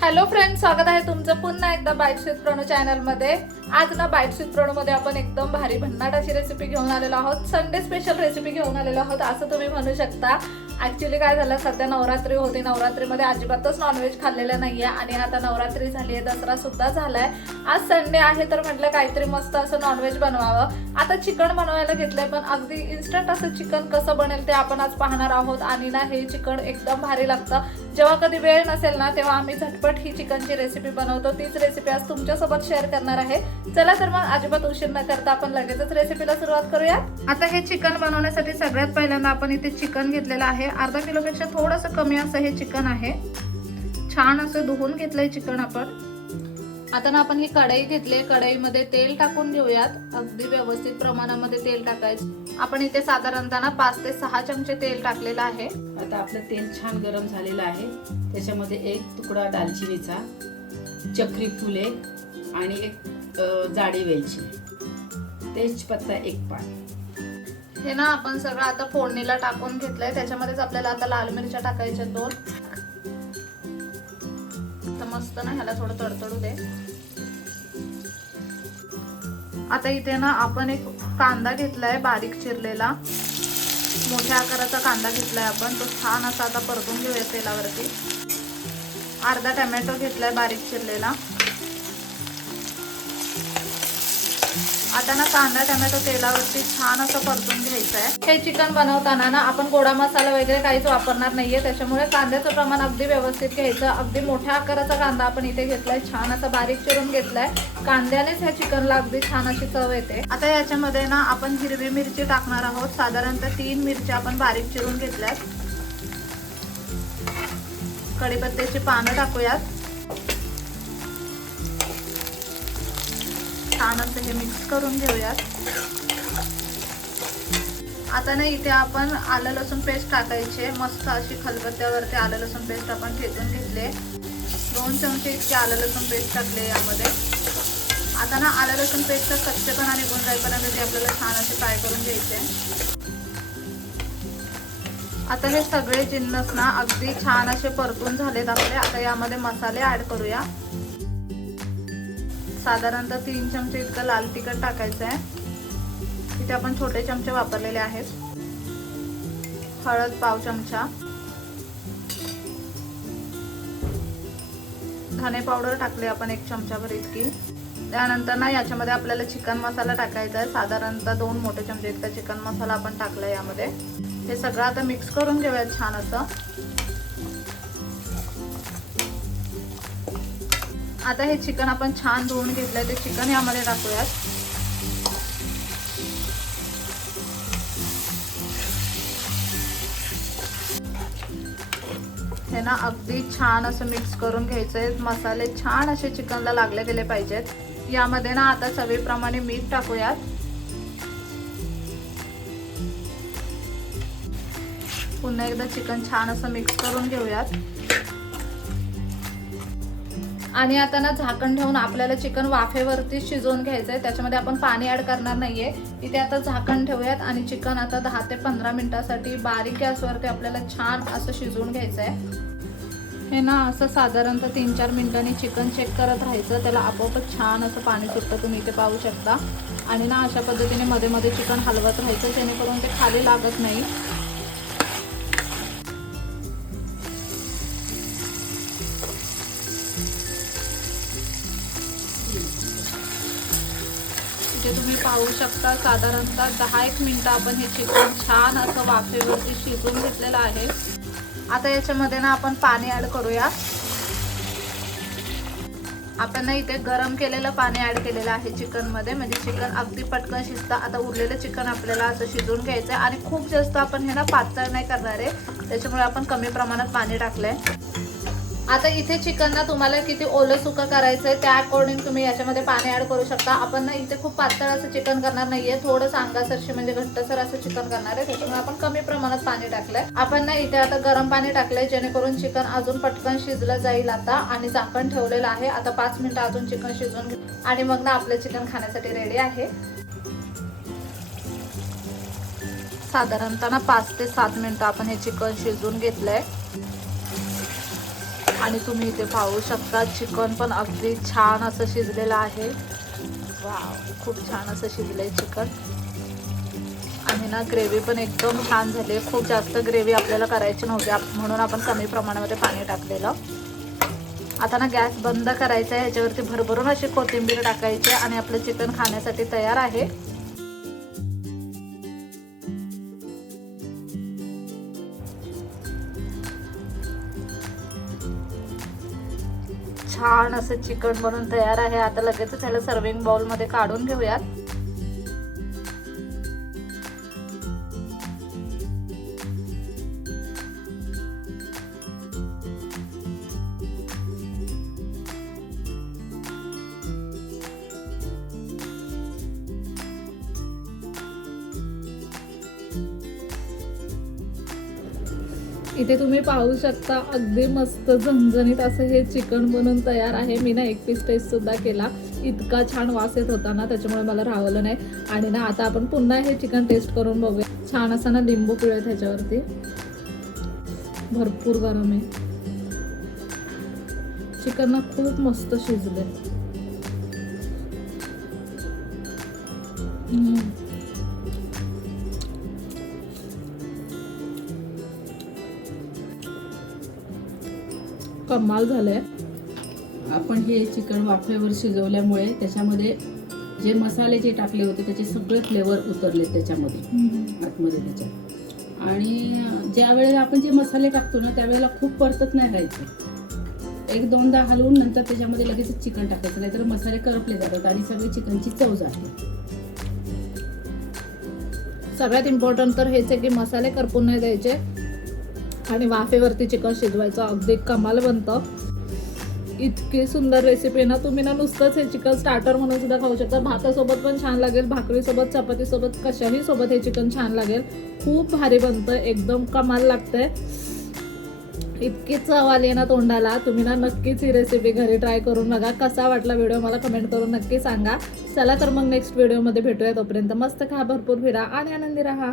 Hello friends, स्वागत आहे तुमचं पुन्हा एकदा बाईट्स विथ प्रणू चॅनल मध्ये। आज ना बाईट्स विथ प्रणू मध्ये आपण एकदम भारी भन्नाट अशी रेसिपी घेऊन आलेलो आहोत। संडे स्पेशल रेसिपी घेऊन आलेलो आहोत असं तुम्ही म्हणू शकता। ऍक्च्युअली काय झालं, सध्या नवरात्री होती, नवरात्रीमध्ये अजिबातच नॉनव्हेज खाल्लेलं नाहीये आणि आता नवरात्री झाली आहे, दसरा सुद्धा झालाय। आज संडे आहे तर म्हटलं काहीतरी मस्त असं नॉनव्हेज बनवावं। आता चिकन बनवायला घेतलंय, पण अगदी इन्स्टंट असं चिकन कसं बनेल ते आपण आज पाहणार आहोत। आणि ना हे चिकन एकदम भारी लागतं। जेव्हा कधी वेळ नसेल ना तेव्हा आम्ही झटपट ही चिकनची रेसिपी बनवतो। तीच रेसिपी आज तुमच्यासोबत शेअर करणार आहे। चला तर मग अजिबात उशीर न करता आपण लगेचच रेसिपीला सुरुवात करूया। आता हे चिकन बनवण्यासाठी सगळ्यात पहिल्यांदा आपण इथे चिकन घेतलेलं आहे। अर्धा किलोपेक्षा थोडंसं कमी असं हे चिकन आहे। छान असं धुवून घेतलंय चिकन आपण। आता ना आपण ही कढई घेतली, कढईमध्ये तेल टाकून घेऊयात। अगदी व्यवस्थित प्रमाणामध्ये तेल टाकायचं। आपण इथे साधारणतः 5 ते 6 चमचे तेल टाकलेलं आहे। आता आपलं तेल छान गरम झालेलं आहे। त्याच्यामध्ये एक तुकडा दालचिनीचा, चक्री फुले आणि एक जाडी वेलची, तेजपत्ता एक पान, हे ना आपण सगळं आता फोडणीला टाकून घेतलंय। त्याच्यामध्येच आपल्याला आता लाल मिरच्या टाकायच्या 2। तर मस्त ना ह्याला थोडं तडतडू दे। आता इथे ना आपण एक कांदा घेतलाय बारीक चिरलेला, मोठ्या आकाराचा कांदा घेतलाय आपण। तो छान असा आता परतून घेऊया तेलावरती। अर्धा टोमॅटो घेतलाय बारीक चिरलेला। आता ना कांदा टोमॅटो तेलावरती छान असं परतून घ्यायचं आहे। हे चिकन बनवताना ना आपण गोडा मसाला वगैरे काहीच वापरणार नाहीये, त्याच्यामुळे कांद्याचं प्रमाण अगदी व्यवस्थित घ्यायचं। अगदी मोठ्या आकाराचा कांदा आपण इथे घेतलाय, छान असा बारीक चिरून घेतलाय। कांद्यानेच ह्या चिकनला अगदी छान अशी चव येते। आता याच्यामध्ये ना आपण हिरवी मिरची टाकणार आहोत। साधारणतः 3 मिरच्या आपण बारीक चिरून घेतल्यात। कढीपत्त्याची पानं टाकूयात। छान असं हे मिक्स करून घेऊयात। आता ना इथे आपण आलं लसूण पेस्ट टाकायचे। मस्त अशी खलबत्त्यावरती आलं लसूण पेस्ट आपण ठेचून घेतले। 2 चमचे इतके आलं लसूण पेस्ट टाकले यामध्ये। आता ना आलं लसूण पेस्टचा कच्चेपणा निघून जाईपर्यंत ते आपल्याला छान असे फ्राय करून घ्यायचे। आता हे सगळे जिन्नस ना अगदी छान असे परतून झालेत आपले। आता यामध्ये मसाले ऍड करूया। साधारणतः 3 चमचे इतकं लाल तिखट टाकायचं आहे। इथे आपण छोटे चमचे वापरलेले आहेत। हळद पाव चमचा, धने पावडर टाकले आपण 1 चमचाभर इतकी। त्यानंतर ना याच्यामध्ये आपल्याला चिकन मसाला टाकायचा आहे। साधारणतः 2 मोठे चमचे इतका चिकन मसाला आपण टाकला यामध्ये। हे सगळं आता मिक्स करून घेऊयात छान असं। आता हे चिकन आपण छान धुवून घेतलंय, ते चिकन यामध्ये टाकूयात। हे ना अगदी छान असं मिक्स करून घ्यायचंय। मसाले छान असे चिकनला लागले गेले पाहिजेत। यामध्ये ना आता चवीप्रमाणे मीठ टाकूयात। पुन्हा एकदा चिकन छान असं मिक्स करून घेऊयात। आणि आता ना झाकण ठेवून आपल्याला चिकन वाफेवरती शिजवून घ्यायचंय। त्याच्यामध्ये आपण पाणी ऍड करणार नाहीये। इथे आता झाकण ठेवूयात आणि चिकन आता 10 ते 15 मिनिटांसाठी बारीक गॅसवरती आपल्याला छान असं शिजवून घ्यायचंय। हे ना असं साधारणतः 3-4 मिनिटांनी चिकन चेक करत राहायचं, त्याला आपोआपच छान असं पाणी सुटतं, तुम्ही इथे पाहू शकता। आणि ना अशा पद्धतीने मध्ये मध्ये चिकन हलवत राहायचं, जेणेकरून ते खाली लागत नाही। तुम्ही पाहू शकता साधारणतः 10-1 मिनिटं आपण हे चिकन छान असं वाफेवरती शिजवून घेतलेलं आहे। आता याच्यामध्ये ना आपण पाणी ऍड करूया। आपण ना इथे गरम केलेलं पाणी ऍड केलेलं आहे चिकन मध्ये, म्हणजे चिकन अगदी पटकन शिजतं। आता उरलेलं चिकन आपल्याला असं शिजवून घ्यायचं आहे आणि खूप जास्त आपण हे ना पातळ नाही करणार आहे, त्याच्यामुळे आपण कमी प्रमाणात पाणी टाकलंय। आता इथे चिकन ना तुम्हाला किती ओलं सुकं करायचंय त्या अकॉर्डिंग तुम्ही याच्यामध्ये पाणी ऍड करू शकता। आपण ना इथे खूप पातळ असं चिकन करणार नाहीये, थोडं अंगासरशी म्हणजे घट्टसर असं चिकन करणार आहे, त्याच्यामुळे आपण कमी प्रमाणात पाणी टाकलंय। आपण ना इथे आता गरम पाणी टाकलंय, जेणेकरून चिकन अजून पटकन शिजलं जाईल आता। आणि झाकण ठेवलेलं आहे। आता 5 मिनिटं अजून चिकन शिजवून घेऊ आणि मग ना आपलं चिकन खाण्यासाठी रेडी आहे। साधारणतः 5 ते 7 मिनिटं आपण हे चिकन शिजवून घेतलंय। आणि तुम्ही इथे पाहू शकता चिकन पण अगदी छान असं शिजलेलं आहे. वाव, खूप छान असं शिजलंय चिकन. आणि ना ग्रेव्ही पण एकदम छान झाली. खूप जास्त ग्रेव्ही आपल्याला करायची नव्हती म्हणून आपण कमी प्रमाणामध्ये पाणी टाकलेलं. आता ना गॅस बंद करायचा आहे. ह्याच्यावरती भरभरून अशी कोथिंबीर टाकायची आणि आपलं चिकन खाण्यासाठी तयार आहे. छान असं चिकन बनून तयार आहे. आता लगेचच ह्याला सर्विंग बाउल मध्ये काढून घेऊयात. इथे तुम्ही पाहू शकता अगदी मस्त झणझणीत असं हे चिकन बनून तयार आहे. मी ना एक पीस टेस्ट सुद्धा केला. इतका छान वास येत होता ना, त्याच्यामुळे मला राहवलं नाही. आणि ना आता आपण पुन्हा हे चिकन टेस्ट करून बघूया. छान असं ना लिंबू पिळत ह्याच्यावरती. भरपूर गरम आहे चिकन ना, खूप मस्त शिजलंय. कमाल झालंय. आपण हे चिकन वाफेवर शिजवल्यामुळे त्याच्यामध्ये जे मसाले जे टाकले होते त्याचे सगळे फ्लेवर उतरले त्याच्यामध्ये आतमध्ये त्याच्यात. आणि ज्या वेळेला आपण जे मसाले टाकतो ना त्यावेळेला खूप परतत नाही राहायचं. एक दोनदा हलवून नंतर त्याच्यामध्ये लगेच चिकन टाकायचं, नाहीतर मसाले करपले जातात आणि सगळी चिकनची चव जाते. सगळ्यात इम्पॉर्टंट तर हेच आहे की मसाले करपून नाही द्यायचे आणि वाफेवरती चिकन शिजवायचं. अगदी कमाल बनतं. इतकी सुंदर रेसिपी ना. तुम्ही ना नुसतंच हे चिकन स्टार्टर म्हणून सुद्धा खाऊ शकता. भातासोबत पण छान लागेल, भाकरीसोबत, चपातीसोबत, कशाही सोबत हे चिकन छान लागेल. खूप भारी बनतं, एकदम कमाल लागतंय. इतकी चव आली आहे ना तोंडाला. तुम्ही ना नक्कीच ही रेसिपी घरी ट्राय करून बघा. कसा वाटला व्हिडिओ मला कमेंट करून नक्की सांगा. चला तर मग नेक्स्ट व्हिडिओमध्ये भेटूया. तोपर्यंत मस्त खा, भरपूर फिरा आणि आनंदी राहा.